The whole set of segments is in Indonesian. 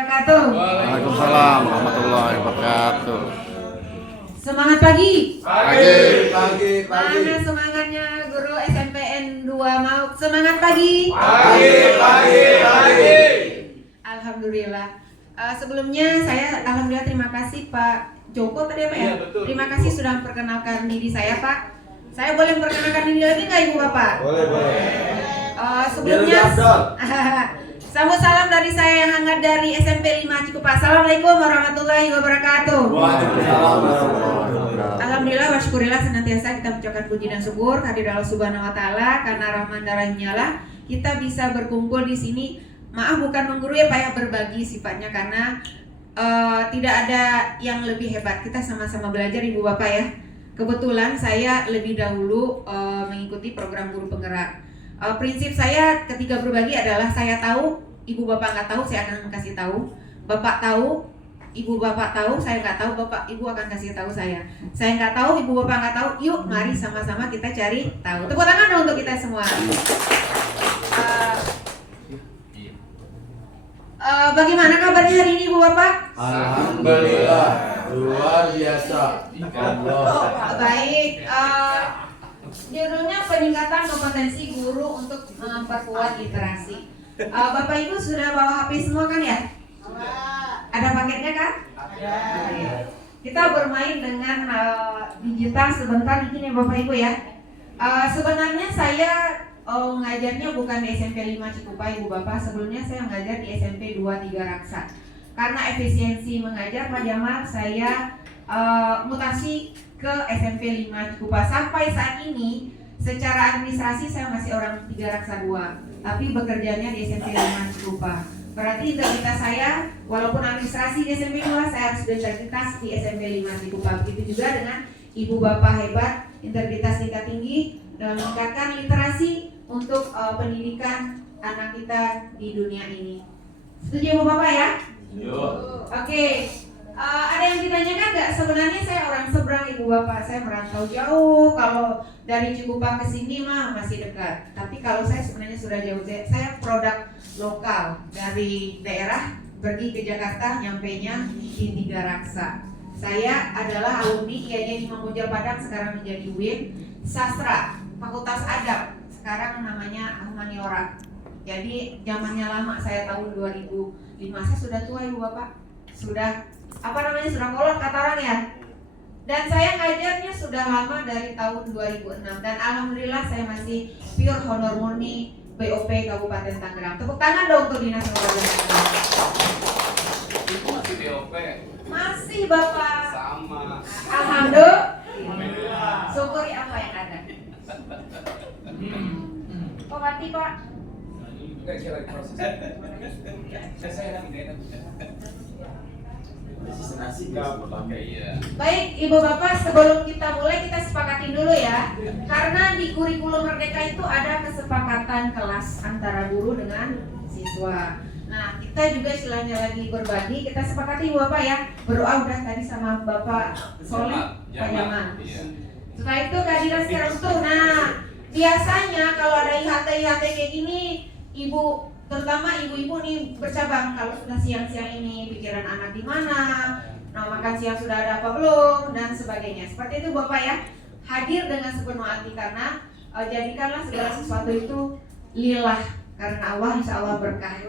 Waalaikumsalam warahmatullahi wabarakatuh. Semangat pagi. Pagi. Mana semangatnya guru SMPN 2 mau semangat pagi? Pagi. Alhamdulillah. Sebelumnya saya alhamdulillah terima kasih Pak Joko tadi apa ya? Iya, betul. Terima kasih sudah memperkenalkan diri saya Pak. Saya boleh memperkenalkan diri lagi nggak Ibu Bapak? Boleh. Sebelumnya sambut salam dari saya yang hangat dari SMP 5 Cikupa. Assalamualaikum warahmatullahi wabarakatuh. Waalaikumsalam warahmatullahi wabarakatuh. Alhamdulillah wa syukurillah senantiasa kita mengucapkan puji dan syukur kehadirat Allah Subhanahu wa taala karena rahman dan rahimnya lah kita bisa berkumpul di sini. Maaf bukan menggurui ya Pak ya, berbagi sifatnya karena tidak ada yang lebih hebat. Kita sama-sama belajar Ibu Bapak ya. Kebetulan saya lebih dahulu mengikuti program guru penggerak. Prinsip saya ketika berbagi adalah saya tahu, Ibu Bapak nggak tahu, saya akan kasih tahu. Bapak tahu, Ibu Bapak tahu, saya nggak tahu, Bapak Ibu akan kasih tahu saya. Saya nggak tahu, Ibu Bapak nggak tahu. Yuk, mari sama-sama kita cari tahu. Tepuk tangan dong untuk kita semua. Bagaimana kabarnya hari ini, Ibu Bapak? Alhamdulillah, luar biasa. Baik. Judulnya peningkatan kompetensi guru untuk memperkuat literasi. Bapak Ibu sudah bawa HP semua kan ya? Ada paketnya kan? Ada. Kita bermain dengan digital sebentar begini Bapak Ibu ya. Sebenarnya saya ngajarnya bukan di SMP 5 Cikupa Ibu Bapak. Sebelumnya saya mengajar di SMP 23 Raksa. Karena efisiensi mengajar Pak Jamal, saya mutasi ke SMP 5 Cikupa. Sampai saat ini secara administrasi saya masih orang 3 Raksa 2, tapi bekerjanya di SMP 5 Cikupa. Berarti integritas saya walaupun administrasi di SMP 2, saya harus berintegritas di SMP 5 Cikupa. Begitu juga dengan Ibu Bapak hebat, integritas tingkat tinggi dalam meningkatkan literasi untuk pendidikan anak kita di dunia ini. Setuju Ibu Bapak ya? Oke. Ada yang ditanyakan nggak? Sebenarnya saya orang seberang Ibu Bapak, saya merantau jauh. Kalau dari Cikupa ke sini mah masih dekat. Tapi kalau saya sebenarnya sudah jauh. Saya produk lokal dari daerah, pergi ke Jakarta, nyampainya di 3 Raksa. Saya adalah alumni IAIN Imam Bonjol Padang, sekarang menjadi UIN Sastra, Fakultas Adab, sekarang namanya Humaniora. Jadi zamannya lama, saya tahun 2005. Saya sudah tua Ibu Bapak, sudah sudah kolot kata orang ya. Dan saya ngajarnya sudah lama dari tahun 2006 dan alhamdulillah saya masih pure honor murni BOP Kabupaten Tangerang. Tepuk tangan dong untuk Dinas Pendidikan. Masih BOP. Masih Bapak. Sama. Alhamdulillah. Syukuri apa yang ada. Kok mati Pak? Enggak, saya lagi proses. Saya lagi Iya. Baik Ibu Bapak, sebelum kita mulai kita sepakatin dulu ya. Karena di kurikulum Merdeka itu ada kesepakatan kelas antara guru dengan siswa. Nah kita juga istilahnya lagi berbagi, kita sepakati Ibu Bapak ya. Berdoa udah tadi sama Bapak Soleh Pak Jamal. Iya. Setelah itu kehadiran secara utuh. Nah biasanya kalau ada IHT kayak gini, Ibu terutama ibu-ibu nih bercabang kalau sudah siang-siang ini pikiran anak di mana, nah makan siang sudah ada apa belum dan sebagainya. Seperti itu Bapak ya, hadir dengan sepenuh hati karena jadikanlah segala sesuatu itu lillah karena Allah, insya Allah berkah.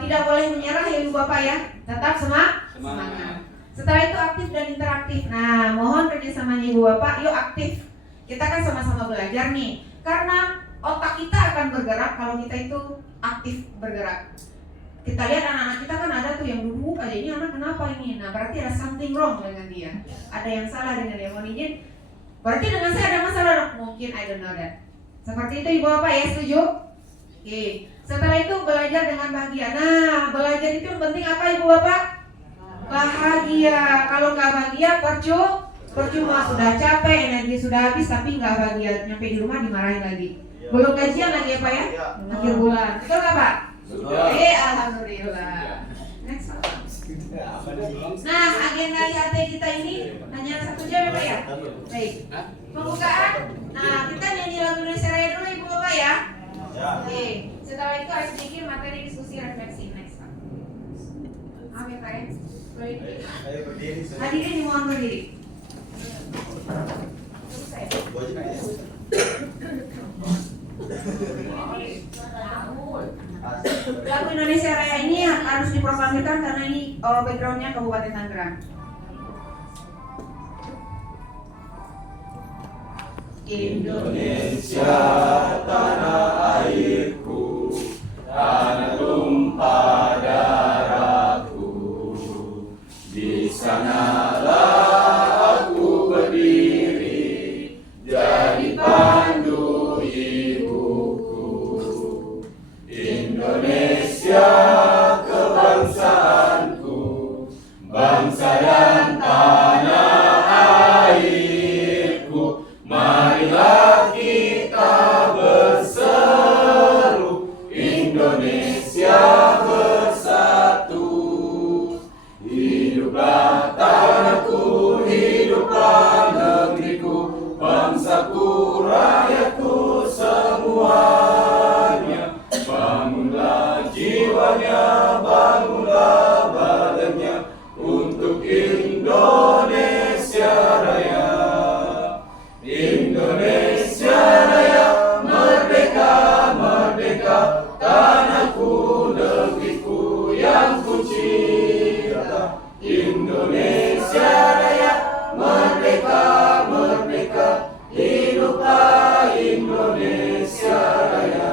Tidak boleh menyerah ya Ibu Bapak ya, tetap semangat. Setelah itu aktif dan interaktif. Nah mohon kerjasamanya Ibu Bapak, yuk aktif. Kita kan sama-sama belajar nih, karena otak kita akan bergerak kalau kita itu aktif bergerak. Kita lihat anak-anak kita kan ada tuh yang duduk aja, ini anak kenapa ini? Nah berarti ada something wrong dengan dia. Ada yang salah dengan dia. Mohon izin, berarti dengan saya ada masalah dong? Mungkin, I don't know that. Seperti itu Ibu Bapak ya, setuju? Oke. Setelah itu belajar dengan bahagia. Nah belajar itu yang penting apa Ibu Bapak? Bahagia. Kalau nggak bahagia percuma, sudah capek, energi sudah habis tapi nggak bahagia, nyampe di rumah dimarahin lagi. Belum gajian lagi ya Pak ya? Akhir bulan. Betul nggak Pak? Alhamdulillah. Next. Nah, agenda IHT kita ini hanya 1 jam ya Pak ya? Baik. Pembukaan. Nah, kita nyanyi lagu Indonesia Raya dulu Ibu Bapak ya? Oke. Setelah itu ada sedikit materi diskusi refleksi. Next Pak. Karen. Berdiri. Ayo berdiri. Hadirin dimohon berdiri. Lagu Indonesia Raya ini harus diproklamirkan karena ini backgroundnya Kabupaten Tangerang. Indonesia tanah airku, tanah tumpah darahku. Di sanalah aku berdiri, jadi pandu ibuku. Indonesia kebangsaanku, bangsa dan tanah airku. Marilah kita berseru, Indonesia bersatu. Hiduplah tanahku, hiduplah negeriku, bangsaku, rakyatku semuanya. Bangunlah jiwanya, bangunlah badannya untuk Indonesia Raya. Indonesia Raya, merdeka, merdeka, tanahku, negeriku yang ku cinta. Indonesia Raya, merdeka, merdeka, hiduplah Indonesia Raya.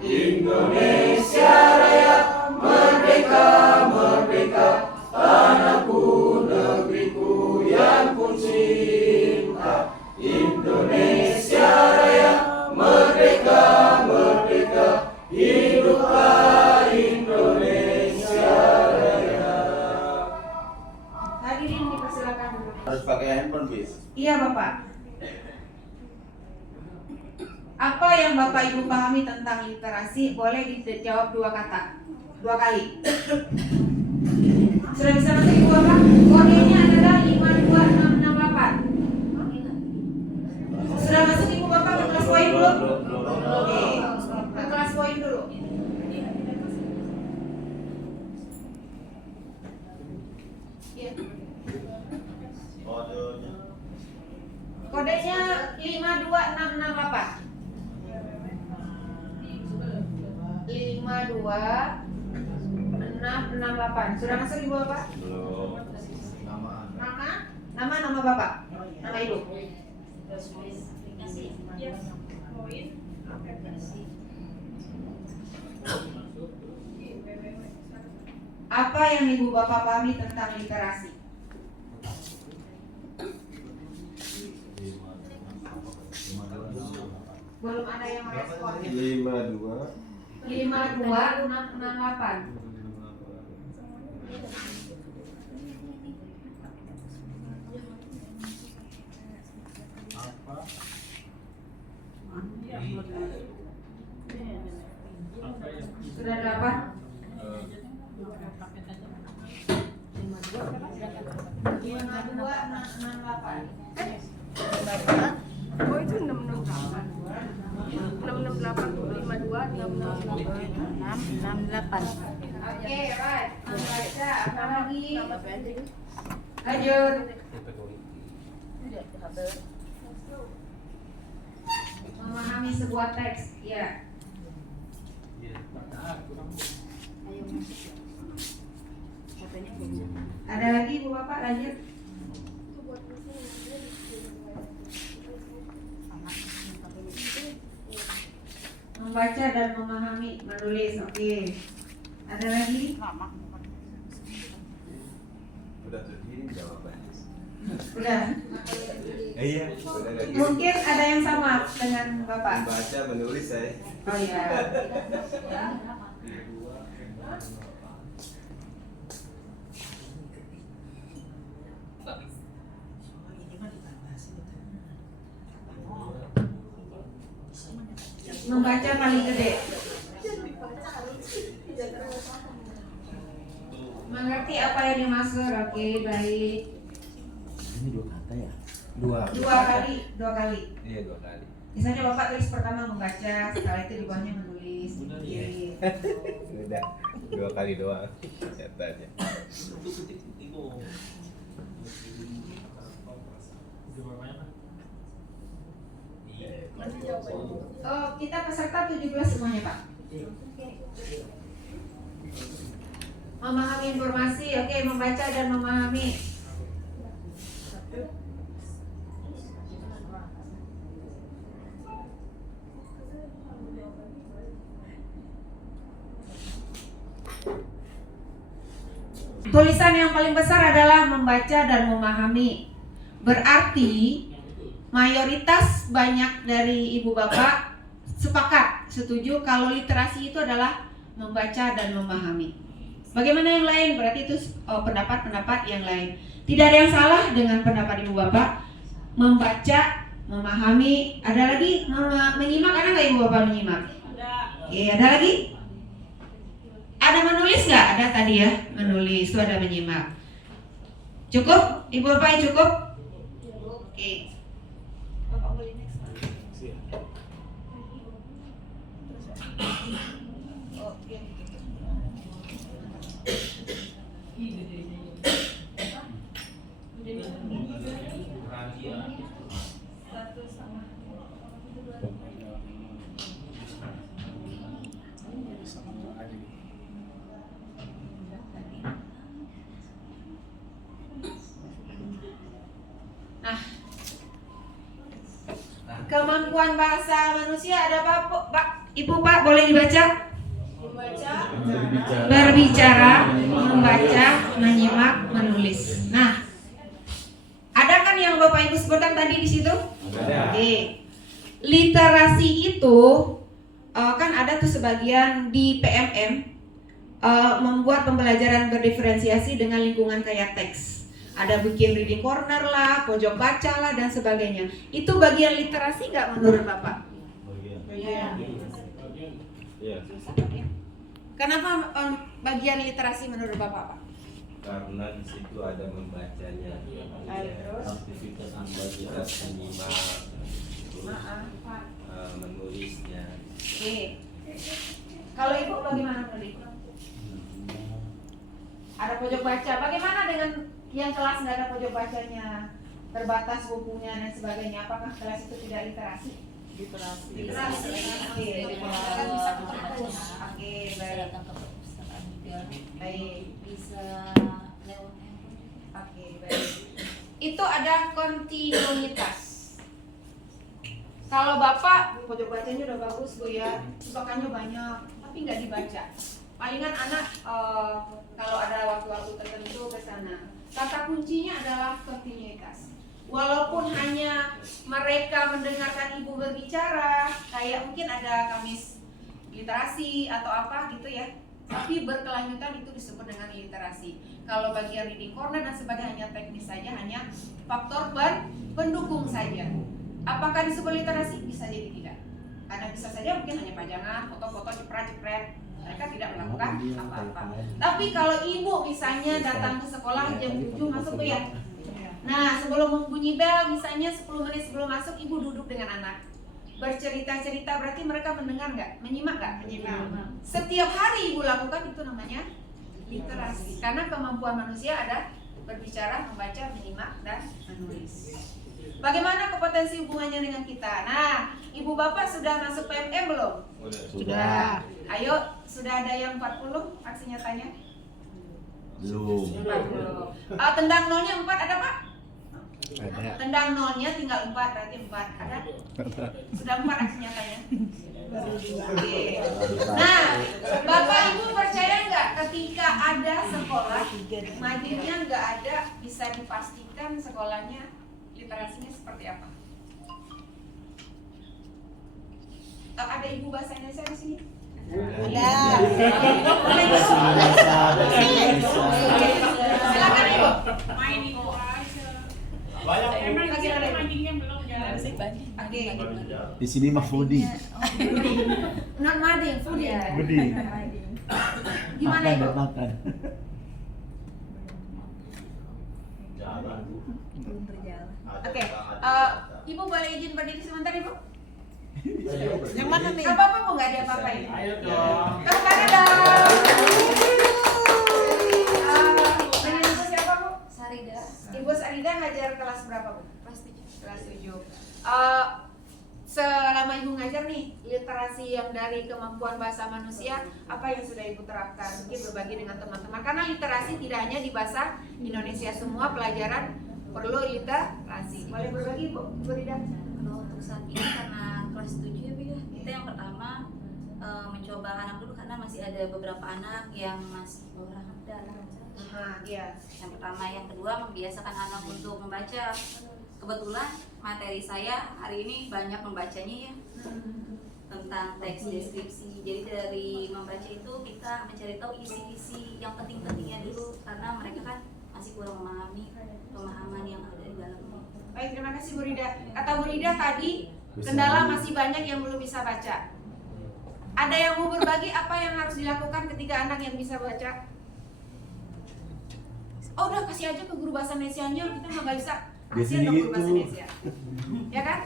Indonesia Raya, merdeka, merdeka, tanahku, negeriku yang ku cinta. Indonesia Raya, merdeka, merdeka, hiduplah Indonesia Raya. Hadirin dipersilakan duduk. Harus pakai handphone, bis. Iya Bapak. Apa yang Bapak Ibu pahami tentang literasi? Boleh dijawab 2 kata, 2 kali. Sudah bisa masuk Ibu Bapak? Kodenya adalah 52668. Sudah masuk Ibu Bapak ke kelas poin belum? Oke, ke kelas poin dulu. Iya. Kodenya 52668. 52668. Sudah masuk Ibu Bapak? Belum. Nama Bapak? Nama Ibu? Apa yang Ibu Bapak pahami tentang literasi? Belum ada yang merespon. 52668. Sudah dapat? 52668. Oh itu 668. 668 52 668. Oke, right. Baca apa lagi? Lanjut. Memahami sebuah teks, ya. Ada lagi Bu Bapak, lanjut. Membaca dan memahami, menulis, oke. Ada lagi? Udah terkirim jawabannya. Udah. Iya. Udah lagi. Mungkin ada yang sama dengan Bapak. Membaca, menulis saya. Oh iya. Membaca paling gede. Mengerti apa yang dimaksud? Oke, baik. Ini 2 kata ya? 2. Dua kali. Iya, 2 kali. Misalnya Bapak tulis pertama membaca, setelah itu di bawahnya menulis. Oke. Udah. 2 kali doang catatannya. Oh, kita peserta 17 semuanya, Pak. Memahami informasi, oke, membaca dan memahami. Tulisan yang paling besar adalah membaca dan memahami. Berarti mayoritas banyak dari ibu bapak sepakat, setuju kalau literasi itu adalah membaca dan memahami. Bagaimana yang lain? Berarti itu pendapat-pendapat yang lain. Tidak ada yang salah dengan pendapat ibu bapak. Membaca, memahami. Ada lagi menyimak, ada nggak ibu bapak menyimak? Ada. Oke, ada lagi? Ada menulis nggak? Ada tadi ya, menulis. Itu ada menyimak. Cukup? Ibu bapak cukup? Oke. Bapak boleh next. Oke. Nah, kemampuan bahasa manusia ada apa, Pak? Ibu Pak, boleh dibaca? Berbicara, membaca, menyimak, menulis. Nah, ada kan yang Bapak Ibu sebutkan tadi di situ? Ada. Oke. Literasi itu kan ada tuh sebagian di PMM membuat pembelajaran berdiferensiasi dengan lingkungan kayak teks. Ada bikin reading corner lah, pojok baca lah dan sebagainya. Itu bagian literasi nggak menurut Bapak? Iya. Kenapa bagian literasi menurut Bapak, Pak? Karena di situ ada membacanya. Aktivitas membaca, Terus menyimak, terus menulisnya. Oke. Kalau Ibu bagaimana tadi? Ada pojok baca. Bagaimana dengan yang kelas nggak ada pojok bacanya, terbatas bukunya dan sebagainya? Apakah kelas itu tidak literasi? Literasi. Oke. Oke, baik. Datang ke perpustakaan juga. Baik. Bisa lewat handphone. Oke, baik. Itu ada kontinuitas. Kalau Bapak pojok bacanya udah bagus Bu ya, cetakannya banyak, tapi nggak dibaca. Palingan anak kalau ada waktu-waktu tertentu ke sana. Kata kuncinya adalah kontinuitas. Walaupun hanya mereka mendengarkan ibu berbicara, kayak mungkin ada Kamis literasi atau apa gitu ya, tapi berkelanjutan itu disebut dengan literasi. Kalau bagian reading corner dan sebagainya hanya teknis saja, hanya faktor pendukung saja. Apakah disebut literasi? Bisa jadi tidak. Karena bisa saja mungkin hanya pajangan, foto-foto jepret-jepret. Mereka tidak melakukan apa-apa. Tapi kalau ibu misalnya datang ke sekolah jam 7 masuk tuh ya. Nah, sebelum membunyi bel misalnya 10 menit sebelum masuk ibu duduk dengan anak. Bercerita-cerita, berarti mereka mendengar nggak? Menyimak nggak? Menyimak. Setiap hari ibu lakukan itu namanya literasi. Karena kemampuan manusia ada berbicara, membaca, menyimak, dan menulis. Bagaimana kompetensi hubungannya dengan kita? Nah, ibu bapak sudah masuk PMM belum? Sudah. Ayo, sudah ada yang 40 aksi nyatanya? belum. 40. Tendang nolnya 4 ada Pak? Ada. Tendang nolnya tinggal 4, berarti 4 ada? Sudah 4 aksi nyatanya? Oke. Nah, Bapak Ibu percaya nggak ketika ada sekolah Madinnya nggak ada, bisa dipastikan sekolahnya literasinya seperti apa? Ada ibu bahasa Indonesia di sini? Ada. Silakan Ibu. Main itu aja. Banyak Emang Lagi kita ada. bandingnya belum jalan. Oke. Di sini mah fooding. Non mading, fooding. Fooding. Gimana Makan Ibu? dan makan. Oke. Ibu boleh izin berdiri sebentar Ibu? Yang mana nih? Gak apa-apa Bu, nggak ada apa-apain. Ayo dong. Tepuk tangan dong. Dengan Ibu siapa Bu? Sarida. Ibu Sarida ngajar kelas berapa Bu? Kelas 7. Kelas 7. Selama Ibu ngajar nih, literasi yang dari kemampuan bahasa manusia, apa yang sudah Ibu terapkan? Mungkin berbagi dengan teman-teman. Karena literasi tidak hanya di bahasa Indonesia, semua pelajaran perlu literasi. Boleh berbagi Bu? Bu Rida? Kalau untuk saat ini karena kelas 7 ya Bu ya, kita yang pertama mencoba anak dulu karena masih ada beberapa anak yang masih bawah dalam. Iya. Yang pertama, yang kedua membiasakan anak untuk membaca. Kebetulan materi saya hari ini banyak membacanya ya, tentang teks deskripsi. Jadi dari membaca itu kita mencari tahu isi-isi yang penting-pentingnya dulu karena mereka kan masih kurang memahami pemahaman yang ada di dalamnya. Baik, terima kasih Bu Rida. Kata Bu Rida tadi, kendala masih banyak yang belum bisa baca. Ada yang mau berbagi apa yang harus dilakukan ketika anak yang bisa baca? Oh udah kasih aja ke guru bahasa Indonesianya, kita nggak bisa. Kasihan dong guru bahasa Indonesia. Ya kan?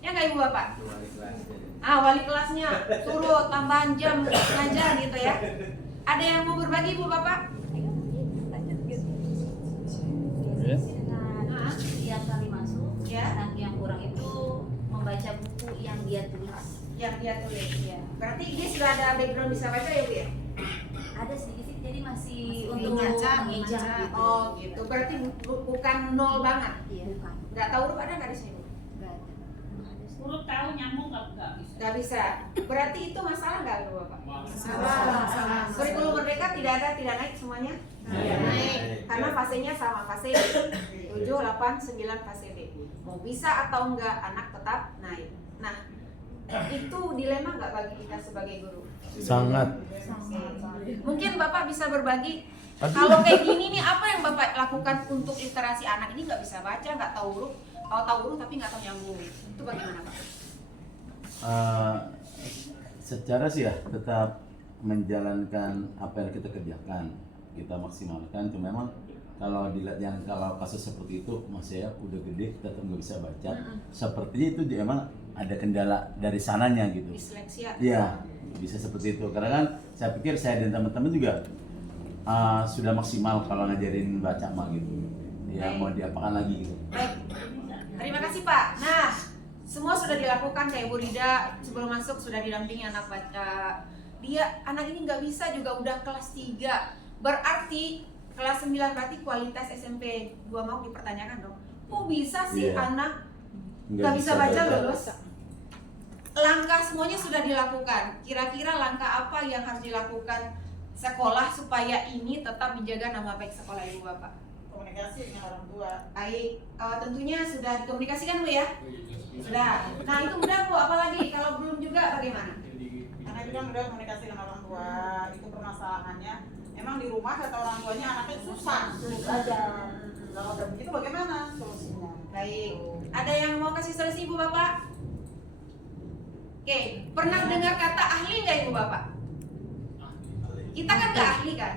Ya nggak Ibu Bapak? Wali kelasnya. Wali kelasnya suruh tambahan jam ngajar gitu ya. Ada yang mau berbagi Ibu Bapak? Nah, setiap kali masuk, Ya. anak yang kurang itu membaca buku yang dia tulis. Yang dia tulis. Ya. Berarti dia sudah ada background bisa baca ya Bu ya? Ada sedikit, jadi masih untuk Mengajar, mengejar mengajar. gitu. Oh gitu. Berarti bukan nol banget. Iya, bukan. Nggak tahu huruf ada nggak di sini? Nggak ada. Nggak ada sih. Huruf tahu nyambung nggak bisa. Nggak bisa. Berarti itu masalah nggak Ibu Bapak? Masalah. Kurikulum Merdeka tidak naik semuanya? Iya. Naik. Karena fasenya sama, fase 7, 8, 9 fase D. Mau bisa atau enggak anak tetap naik. Nah, itu dilema nggak bagi kita sebagai guru? Sangat. Mungkin Bapak bisa berbagi. Kalau kayak gini nih, apa yang Bapak lakukan untuk literasi anak ini nggak bisa baca, nggak tahu huruf, tahu huruf tapi nggak tahu nyambung. Itu bagaimana Pak? Secara sih ya tetap menjalankan apa yang kita kerjakan, kita maksimalkan. Cuma memang kalau dilihat yang kalau kasus seperti itu, mas saya udah gede tetap nggak bisa baca. Sepertinya itu emang ada kendala dari sananya gitu. Disleksia. Iya, bisa seperti itu. Karena kan saya pikir saya dan teman-teman juga sudah maksimal kalau ngajarin baca mah gitu. Ya mau diapakan lagi gitu. Baik, terima kasih Pak. Nah, semua sudah dilakukan kayak Bu Rida sebelum masuk sudah didampingi anak baca. Anak ini nggak bisa juga udah kelas 3. Berarti kelas 9 berarti kualitas SMP 2 mau dipertanyakan dong. Kok bisa sih Iya. anak nggak bisa baca lulus? Langkah semuanya sudah dilakukan. Kira-kira langkah apa yang harus dilakukan sekolah supaya ini tetap menjaga nama baik sekolah Ibu Bapak? Komunikasi dengan orang tua. Baik, tentunya sudah dikomunikasikan Bu ya? Sudah. Nah itu udah Bu, apalagi kalau belum juga bagaimana? Karena juga udah komunikasi dengan orang tua, itu permasalahannya. Emang di rumah kata orang tuanya anaknya susah, terus aja. Kalau udah begitu bagaimana solusinya? Baik, ada yang mau kasih solusi Ibu Bapak? Oke, pernah dengar kata ahli nggak Ibu Bapak? Kita kan nggak ahli kan?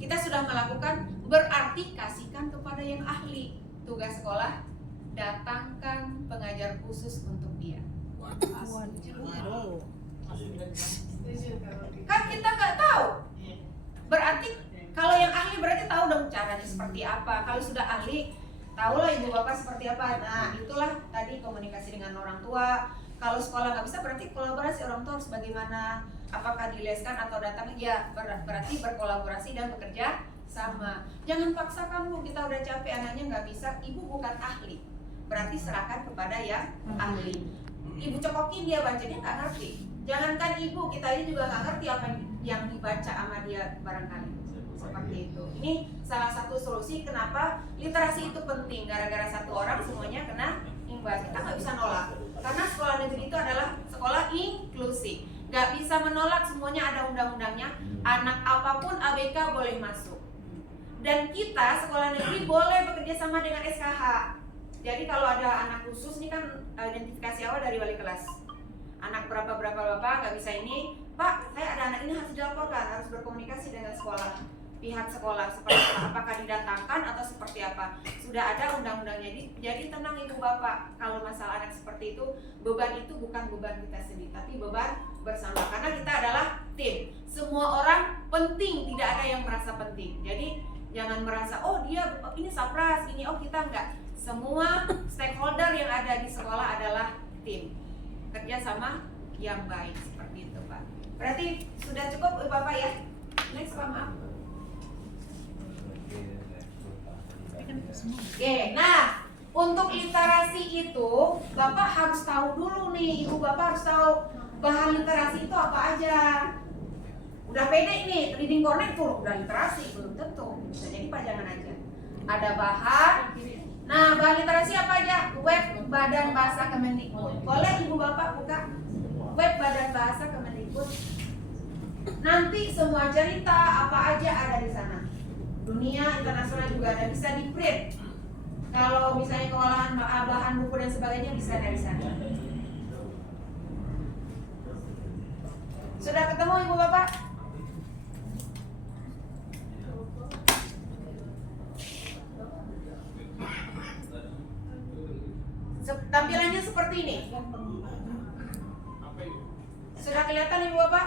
Kita sudah melakukan, berarti kasihkan kepada yang ahli. Tugas sekolah, datangkan pengajar khusus untuk dia. Kan kita nggak tahu. Berarti kalau yang ahli berarti tahu dong caranya seperti apa. Kalau sudah ahli, tahulah Ibu Bapak seperti apa. Nah itulah tadi komunikasi dengan orang tua. Kalau sekolah nggak bisa berarti kolaborasi orang tua harus bagaimana? Apakah dileskan atau datang? Ya berarti berkolaborasi dan bekerja sama. Jangan paksakan Bu, kita udah capek anaknya nggak bisa. Ibu bukan ahli, berarti serahkan kepada yang ahli. Ibu cokokin dia baca, dia nggak ngerti. Jangankan ibu, kita ini juga nggak ngerti apa yang dibaca sama dia barangkali. Seperti itu. Ini salah satu solusi kenapa literasi itu penting. Gara-gara satu orang semuanya kena imbas. Kita nggak bisa nolak. Karena sekolah negeri itu adalah sekolah inklusi. Nggak bisa menolak, semuanya ada undang-undangnya. Anak apapun ABK boleh masuk. Dan kita sekolah negeri boleh bekerja sama dengan SKH. Jadi kalau ada anak khusus ini kan identifikasi awal dari wali kelas. Anak berapa bapak nggak bisa ini, Pak, saya ada anak ini harus dilaporkan, harus berkomunikasi dengan sekolah. pihak sekolah seperti apa? Apakah didatangkan atau seperti apa? Sudah ada undang-undangnya. Jadi tenang ibu bapak, kalau masalah anak seperti itu, beban itu bukan beban kita sendiri, tapi beban bersama. Karena kita adalah tim. Semua orang penting, tidak ada yang merasa penting. Jadi jangan merasa oh dia ini sapras ini, oh kita enggak. Semua stakeholder yang ada di sekolah adalah tim. Kerja sama yang baik seperti itu Pak. Berarti sudah cukup Bapak ya? Next Pak, maaf. Oke, nah untuk literasi itu Bapak harus tahu dulu nih, Ibu Bapak harus tahu bahan literasi itu apa aja. Udah pede nih, reading corner full, udah literasi, belum tentu. Bisa jadi pajangan aja. Ada bahan. Nah, bahan literasi apa aja? Web Badan Bahasa Kemendikbud. Boleh Ibu Bapak buka web Badan Bahasa Kemendikbud. Nanti semua cerita apa aja ada di sana. Dunia internasional juga ada, bisa di print. Kalau misalnya keolahan bahan buku dan sebagainya bisa dari sana. Sudah ketemu Ibu Bapak? Tampilannya seperti ini. Sudah kelihatan Ibu Bapak?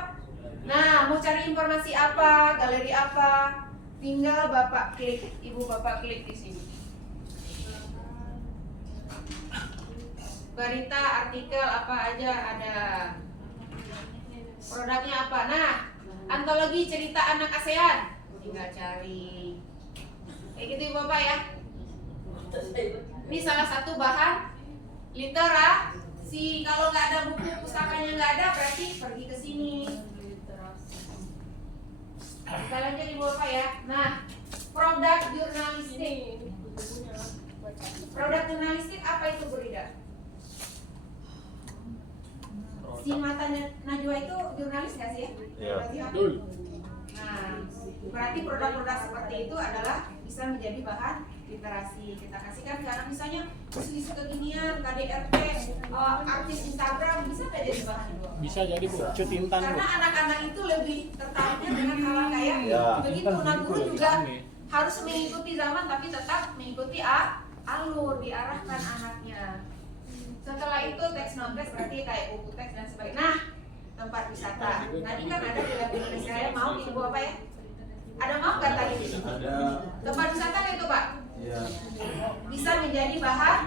Nah, mau cari informasi apa, galeri apa, tinggal Bapak klik, Ibu Bapak klik di sini. Berita, artikel apa aja ada. Produknya apa? Nah, antologi cerita anak ASEAN. Tinggal cari. Kayak gitu Ibu Bapak ya. Ini salah satu bahan literasi. Kalau nggak ada buku pustakanya nggak ada, berarti pergi ke sini. Kita lanjut Ibu Bapak ya. Nah, produk jurnalistik. Produk jurnalistik apa itu Bu Rida? Si Mata Najwa itu jurnalis nggak sih ya? Iya. Betul. Nah, berarti produk-produk seperti itu adalah bisa menjadi bahan literasi. Kita kasihkan ke anak misalnya isu-isu kekinian, KDRT, artis Instagram, bisa nggak jadi bahan itu? Bisa jadi Bu, cuti intan Bu. Karena anak-anak itu lebih tertariknya dengan hal kayak Ya. begitu. Nah, guru juga harus mengikuti zaman tapi tetap mengikuti alur, diarahkan anaknya. Setelah itu teks non teks berarti kayak buku teks dan sebagainya. Nah, tempat wisata. Tadi kan ada di Lab Indonesia Raya, mau Ibu apa ya? Ada mau nggak tadi? Ada. Tempat wisata nggak itu Pak? Ya. Bisa menjadi bahan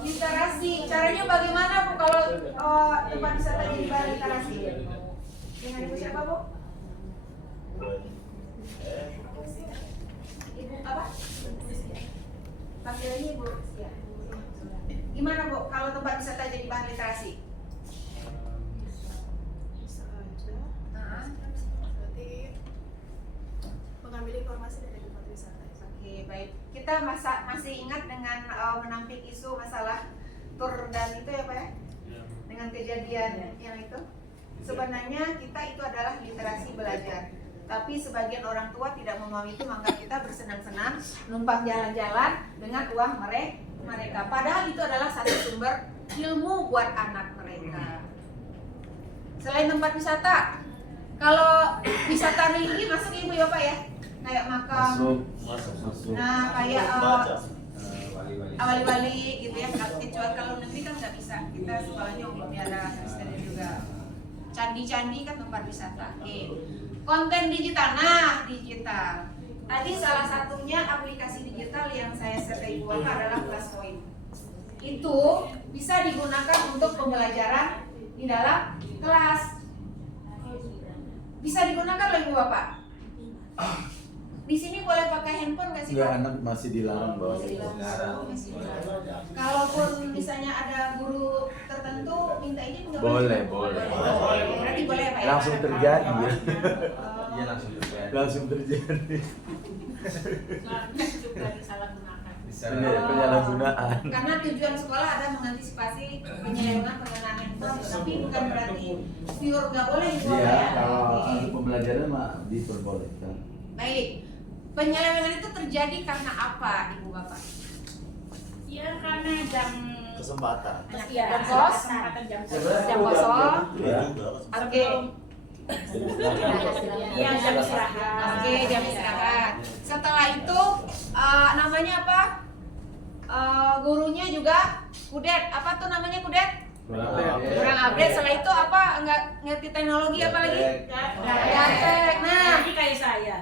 literasi. Caranya bagaimana Bu kalau tempat wisata jadi bahan literasi? Dengan Ibu siapa Bu? Ibu apa? Panggilannya Ibu. Ya. Gimana Bu kalau tempat wisata jadi bahan literasi? Bisa aja. Berarti mengambil informasi dari tempat wisata. Oke, baik. Kita masih ingat dengan menampik isu masalah tur dan itu ya Pak ya? Dengan kejadian yang itu. Sebenarnya kita itu adalah literasi belajar. Tapi sebagian orang tua tidak memahami itu, maka kita bersenang-senang numpang jalan-jalan dengan uang mereka. Padahal itu adalah satu sumber ilmu buat anak mereka. Selain tempat wisata, kalau wisata religi masuk Ibu ya Pak ya? Kayak makam. Masuk. Nah, kayak Wali-wali. wali-wali gitu ya. Kecuali kalau negeri kan nggak bisa. Kita sekolahnya Olimpiade Kristen juga. Candi-candi kan tempat wisata. Oke. Konten digital. Nah, digital. Tadi salah satunya aplikasi digital yang saya share ke Ibu Bapak adalah ClassPoint. Itu bisa digunakan untuk pembelajaran di dalam kelas. Bisa digunakan oleh Ibu Bapak. Di sini boleh pakai handphone nggak sih Pak? Enggak, anak masih dilarang bawa. Masih dilarang. Kalaupun misalnya ada guru tertentu minta izin nggak Boleh. Berarti boleh ya Pak ya? Langsung terjadi. Iya langsung terjadi. Langsung terjadi. juga disalahgunakan. Penyalahgunaan. Karena tujuan sekolah ada mengantisipasi penyelewengan penggunaan handphone, tapi bukan berarti pure nggak boleh Ibu Iya, ya. kalau Oke. ada pembelajaran mah diperbolehkan. Baik. Penyelewengan itu terjadi karena apa Ibu Bapak? Ya karena jam Kesempatan. jam kos. kesempatan jam Jam kosong. Ya. Oke. Iya, jam istirahat. Oke, jam istirahat. Setelah itu namanya apa? Gurunya juga kudet. Apa tuh namanya kudet? Kurang update. Setelah itu apa? Nggak ngerti teknologi apa lagi? Gaptek. Nah, Jadi kayak saya.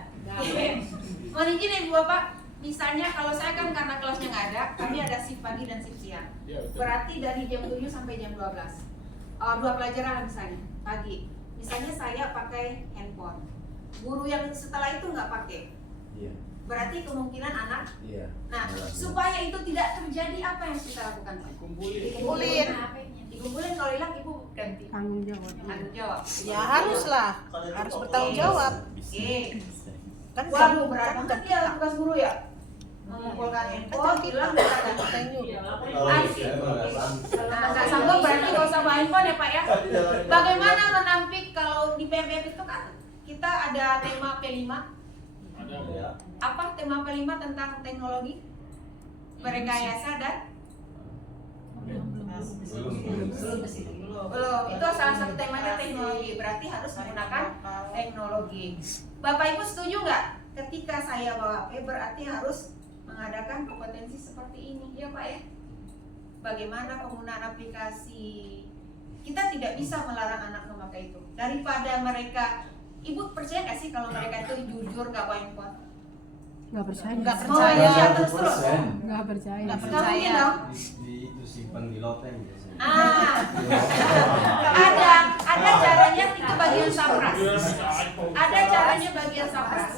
mohon izin Ibu Bapak. Misalnya kalau saya kan karena kelasnya nggak ada, kami ada shift pagi dan shift siang. Berarti dari jam 7 sampai jam 12. Dua pelajaran misalnya pagi. Misalnya saya pakai handphone. Guru yang setelah itu nggak pakai. Iya. Berarti kemungkinan anak. Iya. Nah, supaya itu tidak terjadi, apa yang harus kita lakukan? Dikumpulin. Dikumpulin, kalau hilang Ibu ganti. Tanggung jawab. Ya haruslah, harus bertanggung jawab. Oke. Kan Waduh, berat kan banget ya tugas guru ya. Mengumpulkan handphone, hilang kita ganti. Nah, nggak sanggup berarti nggak usah bawa handphone ya Pak ya. Bagaimana menampik kalau di PMF itu kan kita ada tema P5. Apa tema P5 tentang teknologi? Merekayasa dan belum. Itu salah satu temanya teknologi. Berarti harus menggunakan teknologi. Bapak Ibu setuju nggak? Ketika saya bawa HP berarti harus mengadakan kompetensi seperti ini, ya Pak ya? Bagaimana penggunaan aplikasi? Kita tidak bisa melarang anak memakai itu. Daripada mereka, Ibu percaya nggak sih kalau mereka itu jujur nggak bawa handphone? Nggak percaya. nggak Oh, percaya. iya, terus. Nggak percaya. Nggak Nggak mungkin dong. Di itu simpan di loteng biasanya. Ada caranya itu bagian sapras. Ada caranya bagian sapras.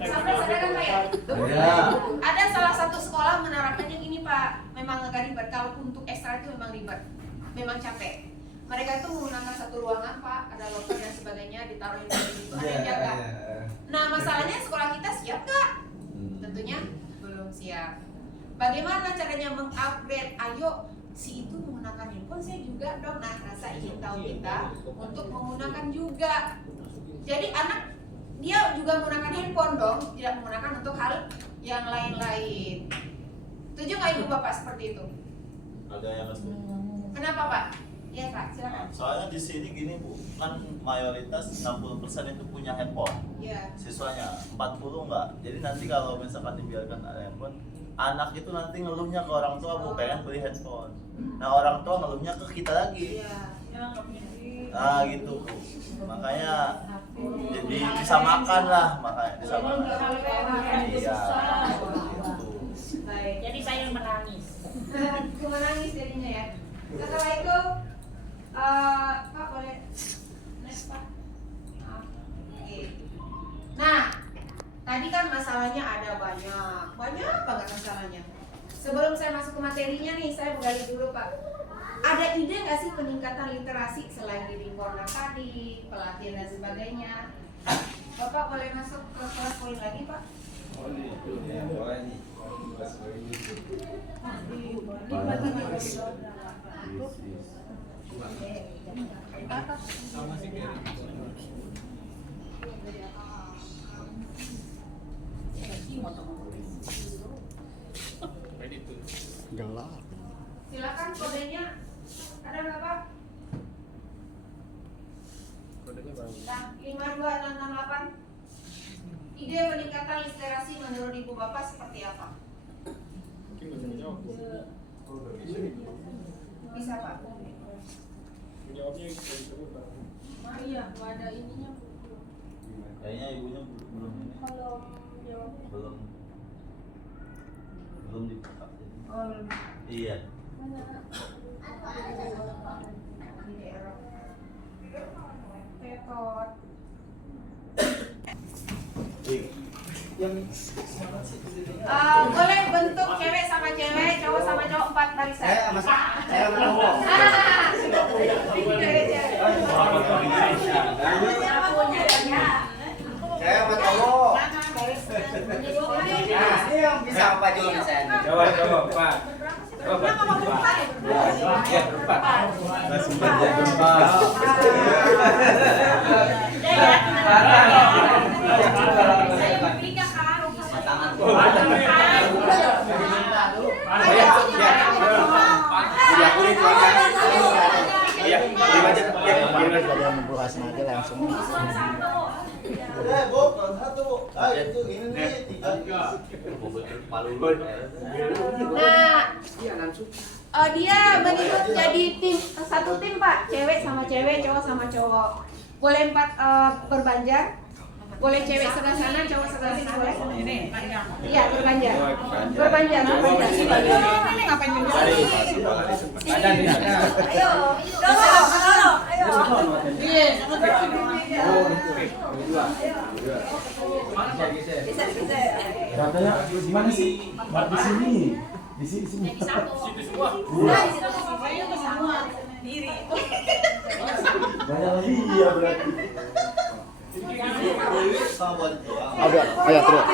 Sapras ada kan Pak ya? Ada. Ada salah satu sekolah menerapkannya gini Pak. Memang agak ribet. Kalau untuk ekstra itu memang ribet, memang capek. Mereka itu menggunakan satu ruangan Pak, ada loker dan sebagainya, ditaruhin di situ, ada yang jaga. Nah masalahnya sekolah kita siap nggak? Tentunya belum siap. Bagaimana caranya mengupgrade? Ayo, si itu menggunakan handphone, saya juga dong. Nah, rasa ingin tahu kita untuk menggunakan juga. Jadi anak dia juga menggunakan handphone dong, tidak menggunakan untuk hal yang lain-lain. Setuju nggak Ibu Bapak seperti itu? Ada yang nggak setuju. Kenapa Pak? Iya Pak, silakan. Soalnya di sini gini Bu, kan mayoritas 60% itu punya handphone. Iya. Siswanya 40 enggak. Jadi nanti kalau misalkan dibiarkan ada handphone, anak itu nanti ngeluhnya ke orang tua Bu, pengen beli handphone. Nah orang tua ngeluhnya ke kita lagi. Iya. Nah gitu Bu. Makanya jadi disamakan lah, makanya disamakan. Iya. Gitu. Baik. Jadi saya yang menangis. Cuma nangis jadinya ya. Setelah itu, Pak boleh next Pak. Maaf. Oke. Nah, tadi kan masalahnya ada banyak banget masalahnya. Sebelum saya masuk ke materinya nih, saya menggali dulu Pak. Ada ide nggak sih peningkatan literasi selain reading corner tadi, pelatihan dan sebagainya? Bapak boleh masuk ke kelas poin lagi Pak? Ya, boleh nih. Gelap. Silakan kodenya. Ada nggak Pak? Kodenya baru. Nah, 52668. Ide peningkatan literasi menurut Ibu Bapak seperti apa? Mungkin nggak bisa jawab. Bisa Pak? Jawabnya bisa disebut Pak. Iya, nggak ada ininya. Kayaknya ibunya belum ini. Belum dibuka. Oh, Iya. ini error. Repot. Boleh bentuk cewek sama cewek, cowok sama cowok 4 barisan. Saya sama cowok. Cewek, cewek. Saya sama cowok. Nah, ini yang bisa apa juga saya. Coba Pak. Ya, berempat. Langsung aja berempat. langsung aja langsung. Bu, satu Bu. Itu ini nih 3. Nah, dia menurut jadi tim satu tim Pak, cewek sama cewek, cowok sama cowok. Boleh 4 berbanjar. Boleh cewek sebelah sana, cowok sebelah sini boleh. Ini panjang. Iya, berbanjar. Berbanjar. Ini ngapain juga? Badan di sana. Ayo, ayo. Iya. Bisa. Katanya di mana sih? Di sini. Di sini. Jadi satu. Iya. Saya ke semua diri. Banyak lagi ya berarti. Sama buat doang. Ayo terus.